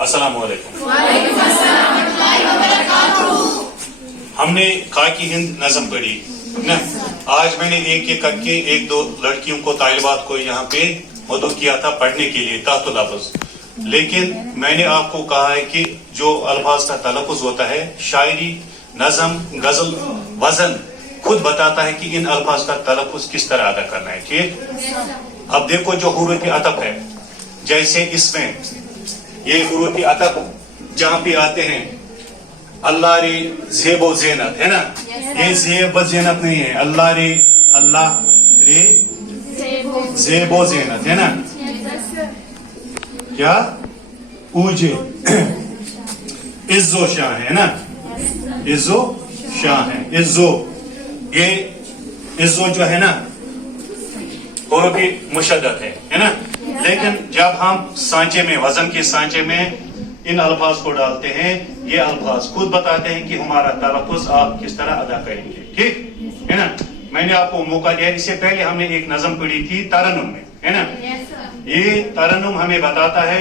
अस्सलामु अलैकुम। हमने खाकी हिंद नज़म पढ़ी ना। आज मैंने एक एक करके एक दो लड़कियों को, तालिबात को यहाँ पे मदऊ किया था पढ़ने के लिए ताहत लफ्ज़, लेकिन मैंने आपको कहा है कि जो अल्फाज का तलफ़ुज़ होता है, शायरी, नज़म, गज़ल, वज़न खुद बताता है कि इन अल्फाज का तलफ़ुज़ किस तरह अदा करना है। ठीक, अब देखो जो हुरूफ़ अतफ़ है, जैसे इसमें ये हुरूफ़ अतफ़ जहाँ पे आते हैं, अल्लाह रे ज़ेबो ज़ीनत है ना, ये ज़ेब ज़ीनत नहीं है, अल्लाह रे ज़ेबो ज़ीनत है ना, क्या ऊजे इज्जो शाह है ना, इज्जो शाह है, इज्जो, ये इज्जो जो है ना हुरूफ़ मुशद्दद है ना। लेकिन जब हम सांचे में, वजन के सांचे में इन अल्फाज को डालते हैं, ये अल्फाज खुद बताते हैं कि हमारा तलफ़ुज़ आप किस तरह अदा करेंगे। ठीक है ना। मैंने आपको मौका दिया, इससे पहले हमने एक नज़म पढ़ी थी तरन्नुम में, है ना। ये तरन्नुम हमें बताता है,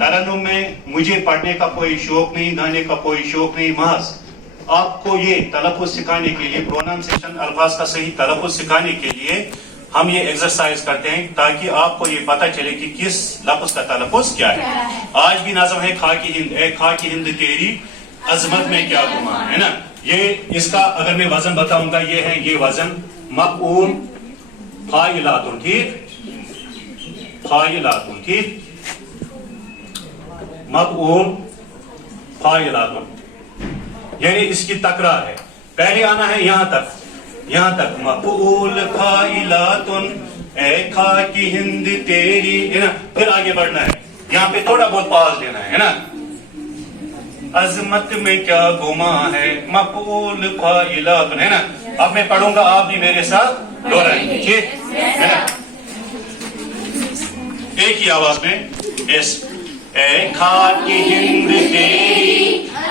तरन्नुम में मुझे पढ़ने का कोई शौक नहीं, गाने का कोई शौक नहीं, महज आपको ये तलफ़ुज़ सिखाने के लिए, प्रोनाउंसिएशन अल्फाज का सही तलफ़ुज़ सिखाने के लिए हम ये एक्सरसाइज करते हैं, ताकि आपको ये पता चले कि किस लफ्ज़ का तलफ़ुज़ क्या है। आज भी नाज़म है खाकी हिंद, ए खाकी हिंद तेरी अजमत में क्या गुमान है ना। ये इसका अगर मैं वजन बताऊंगा, ये है, ये वजन मफ़ऊल फ़ाइलातुन, ठीक, फ़ाइलातुन, ठीक, मफ़ऊल फ़ाइलातुन, यानी इसकी तकरार है। पहले आना है यहाँ तक, यहाँ तक मफ़ऊल फ़ाइलातुन, ए खाकी हिंद तेरी, है ना। फिर आगे बढ़ना है, यहाँ पे थोड़ा बहुत पास लेना है ना। अजमत में क्या गुमा है, मफ़ऊल फ़ाइलातुन, है ना। अब मैं पढ़ूंगा, आप भी मेरे साथ दोहराएंगे, ठीक है ना। एक ही आवाज में, ए खाकी हिंद तेरी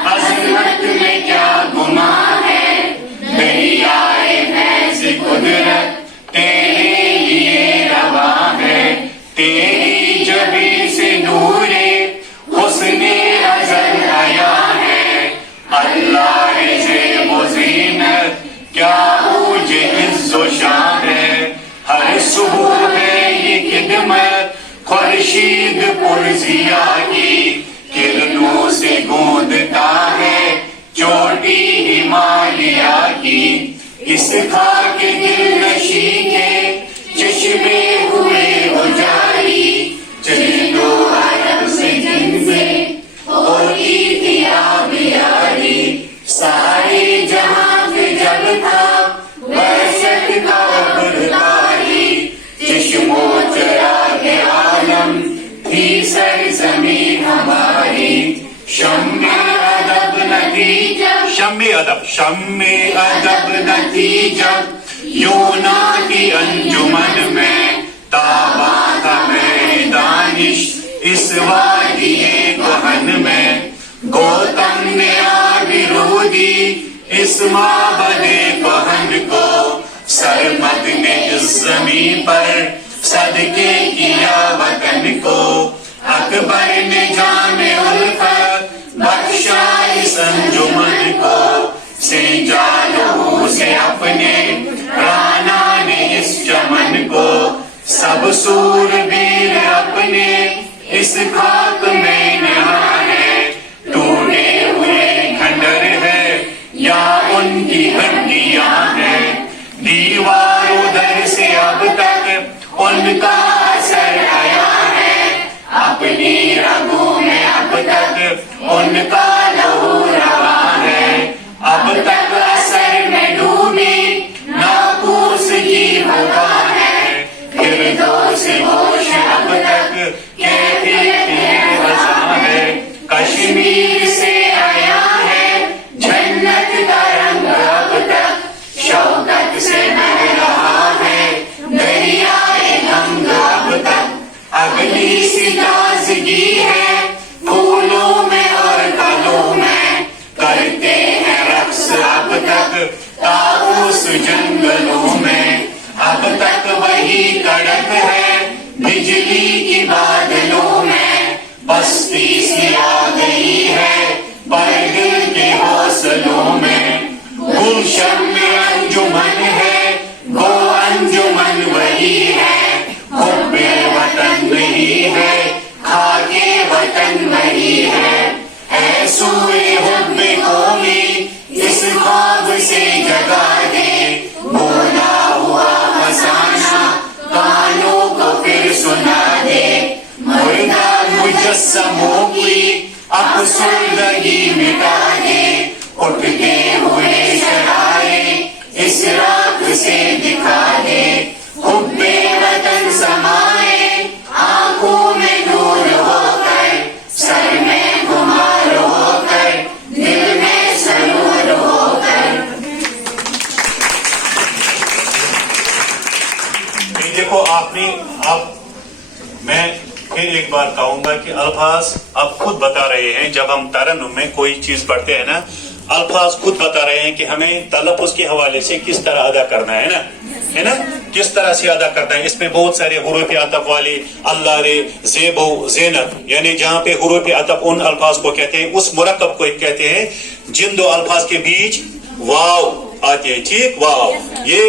अजमत में क्या गुमा है, दरियाए फैज़ कुदरत तेरे लिए रवा है, तेरी जबी से नूरे हुस्ने अज़ल आया है, अल्लाह ज़ेबो ज़ीनत क्या ऊजे इज़्ज़ो शान है, हर सुबह है ये खिदमत खुर्शीद पुरज़िया की, किरणों से गूंजता है चोटी हिमालया की, इस खाक दिल नशी के चश्मे हुए हो जारी, चले दो अरब से जिनसे होती थी आबियारी, सारे जहां पे जब था बरसत का बरकारी, चश्मो चरागे आलम थी सरज़मीं हमारी, शम्मे अदब नतीजा, शम्मे अदब, शम्मे अदब नतीजा, यूना की अंजुमन में ताबा था मैं दानिश इस वादिये कोहन में, गौतम ने आबिरूदी इस माबदे कोहन को, सरमद ने इस ज़मीं पर सदके किया वतन को, अकबर ने जामे उल्फत बख्शा इस अंजुमन को, सींचा लहू से अपने राना ने इस चमन को, सब सूरवीर अपने इस खाक में नहा है, टूटे हुए खंडर है या उनकी हड्डियां हैं, दीवारों दर से अब तक उनका असर आया है, अपनी रगों में अब तक उनका लहू रवा है, अब तक असर में डूबी नाकूस की हवा है, फिरदौस होश अब तक कैफियत रज़ा है, कश्मीर से आया है जन्नत का रंग अब तक, शौकत से बह रहा है दरियाए गंग अब तक, अगली सी ताज़गी है फूलों में और फलों पर दिल के हौसलों में गुलशन में अंजुमन है, वो अंजुमन वही है, हुब्बे वतन नहीं है, खाके वतन वही है। ऐ सूरे हुब्बे कौमी इस ख्वाब से जगा दे, बोला हुआ फसाना कानों को फिर सुना दे, मुर्दा मुजस्समों की अफसुर्दगी मिटा दे, उठते हुए शरारे इस रात से दिखा दे, हुब्बे वतन समाए आंखों में नूर होकर, सर में खुमार होकर, दिल में सरूर होकर। देखो आपने अब मैं फिर एक बार कहूंगा कि अल्फाज आप खुद बता रहे हैं, जब हम तरन्नुम में कोई चीज पढ़ते हैं ना, अल्फाज खुद बता रहे हैं कि हमें तलफ़्फ़ुज़ के हवाले से किस तरह अदा करना है ना, किस तरह से अदा करना है। इसमें बहुत सारे हुरूफ़ अतफ़ वाले अल्लाह रे ज़ेबो ज़ेनब, यानी जहाँ पे हुरूफ़ अतफ़ उन अल्फाज को कहते हैं, उस मुरक्कब को कहते हैं जिन दो अल्फाज के बीच वाव आते हैं, ठीक, वाव, ये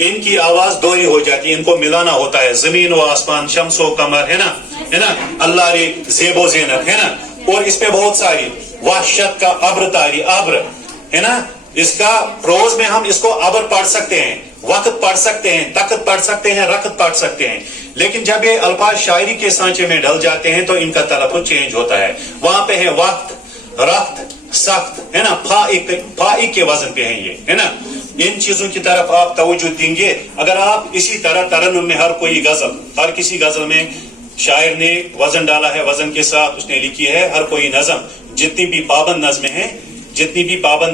इनकी आवाज दोहरी हो जाती है, इनको मिलाना होता है, जमीन व आसमान, शम्स व कमर, है ना, अल्लाह रे ज़ेबो ज़ेनब, है ना। और इसमें बहुत सारी वहशत का अब्र तारी, अब्र, है ना, इसका प्रोज में हम इसको अब्र पढ़ सकते हैं, वक्त पढ़ सकते हैं, तकत पढ़ सकते हैं, रकत पढ़ सकते हैं, लेकिन जब ये अल्फाज शायरी के सांचे में ढल जाते हैं तो इनका तलफ़्फ़ुज़ चेंज होता है। वहां पे है वक्त, रख्त, सख्त, है ना, फाइक के वजन पे है ये, है ना। इन चीजों की तरफ आप तवज्जो देंगे। अगर आप इसी तरह तरन्नुम में हर कोई गजल, हर किसी गजल में शायर ने वजन डाला है, वजन के साथ उसने लिखी है, हर कोई नज़म, जितनी भी पाबंद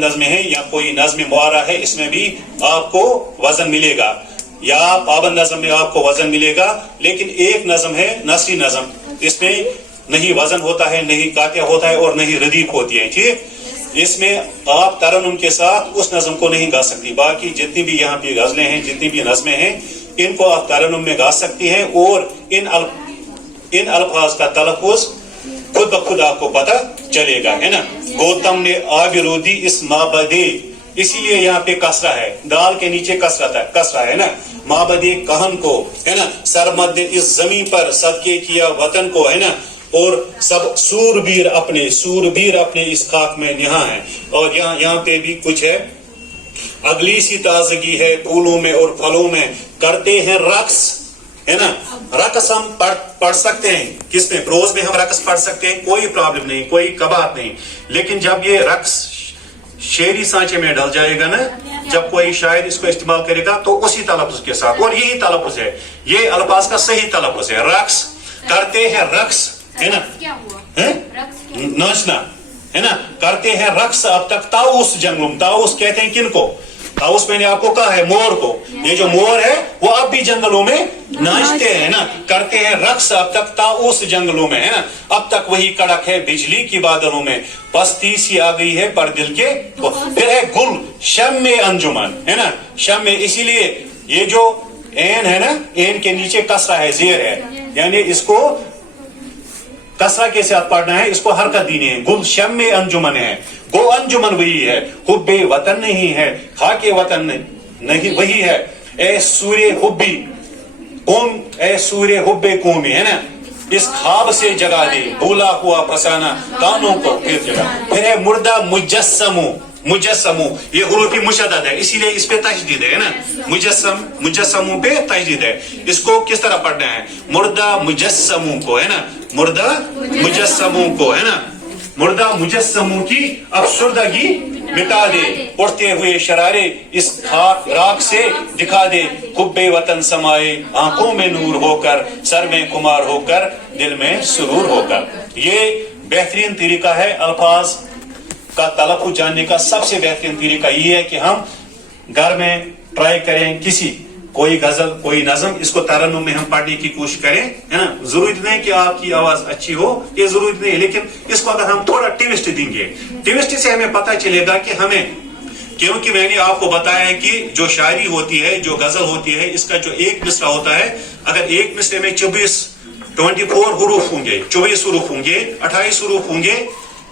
नज़में हैं या कोई नज़्म मुआरा है, इसमें भी आपको वजन मिलेगा, या पाबंद नज़म में आपको वजन मिलेगा। लेकिन एक नज़म है नसरी नज़म, इसमें नहीं वजन होता है, नहीं कातिया होता है और नहीं रदीफ होती है, ठीक। इसमें आप तरन्नुम के साथ उस नज़म को नहीं गा सकती। बाकी जितनी भी यहाँ पे गजलें हैं, जितनी भी नज़में हैं, इनको आप तरन्नुम में गा सकती हैं और इन अल्फाज का तलफ़्फ़ुज़ खुद ब खुद आपको पता चलेगा, है ना। गौतम ने आबिरूदी इस माबदे, इसीलिए यहाँ पे कसरा है, दाल के नीचे कसरा है ना, माबदे कहन को, है ना, सरमद इस जमीन पर सदके किया वतन को, है ना, और सब सूरबीर अपने इस खाक में निहा है। और यहाँ पे भी कुछ है, अगली सी ताजगी है फूलों में और फलों में, करते हैं रक्स, है ना। रक्स हम पढ़ सकते हैं, किसमें, प्रोज में हम रक्स पढ़ सकते हैं, कोई प्रॉब्लम नहीं, कोई कबात नहीं। लेकिन जब ये रक्स शेरी सांचे में डल जाएगा ना, जब कोई शायर इसको इस्तेमाल करेगा तो उसी तलफ़्फ़ुज़ के साथ, और यही तलफ़्फ़ुज़ है, ये अल्फाज का सही तलफ़्फ़ुज़ है, रक्स, करते हैं रक्स, है ना, नाचना, है ना, करते हैं रक्स। अब तक ताउस जंगलुम, ताउस कहते हैं किनको, ताउस मैंने आपको कहा है मोर को, ये जो मोर है वो अब भी जंगलों में नाचते हैं ना, करते हैं रक्स अब तक ताउस जंगलों में, है ना। अब तक वही कड़क है बिजली की बादलों में, पस्ती सी आ गई है पर दिल के। फिर है गुल शम में अंजुमन, है ना, शम में, इसीलिए ये जो एन है ना, एन के नीचे कसरा है, जेर है, यानी इसको कसरा के साथ पढ़ना है, इसको हरकत देनी है। गुल शम में अंजुमन है, गो अंजुमन वही है, हुब्बे वतन नहीं है, खाके वतन नहीं वही है। ए सूर्य हुब्बी कौम, ए सूर्य हुब्बे कौमी, है ना, इस ख्वाब से जगा दे, भूला हुआ फसाना कानों को फिर जगा। फिर है मुर्दा मुजस्समू, ये हुरूफ़ मुशद्दद है, इसीलिए इस पे तशदीद है ना, मुजस्समू पे तशदीद है। इसको किस तरह पढ़ना है, मुर्दा मुजस्समू को, है ना, मुर्दा मुजस्समू को, है ना, मुर्दा मुजस्समू की अफसुर्दगी मिटा दे, उड़ते हुए शरारे इस राख से दिखा दे, हुब्बे वतन समाए आंखों में नूर होकर, सर में खुमार होकर, दिल में सुरूर होकर। ये बेहतरीन तरीका है अल्फाज का तलफ़्फ़ुज़ जानने का। सबसे बेहतरीन तरीका ये है कि हम घर में ट्राई करें, कोई गजल, कोई नज़म, इसको तरन्नुम में हम पढ़ने की कोशिश करें, है ना। जरूरी नहीं कि आपकी आवाज अच्छी हो, ये जरूरी नहीं, लेकिन इसको अगर हम थोड़ा ट्विस्ट देंगे, ट्विस्ट से हमें पता चलेगा कि हमें, क्योंकि मैंने आपको बताया है कि जो शायरी होती है, जो गजल होती है, इसका जो एक मिसरा होता है, अगर एक मिसरे में 24 हुरूफ होंगे, 24 हुरूफ होंगे, 28 हुरूफ होंगे,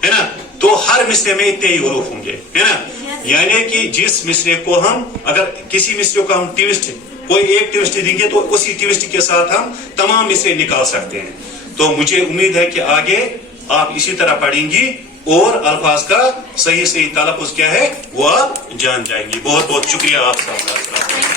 है ना, तो हर मिसरे में इतने ही हरूफ होंगे, है ना। यानी कि जिस मिसरे को हम, अगर किसी मिसरे को हम ट्विस्ट, कोई एक ट्विस्ट देंगे तो उसी ट्विस्ट के साथ हम तमाम मिसरे निकाल सकते हैं। तो मुझे उम्मीद है कि आगे आप इसी तरह पढ़ेंगी और अल्फाज का सही सही तलफ़ुज़ क्या है वो आप जान जाएंगी। बहुत बहुत शुक्रिया आप सबका।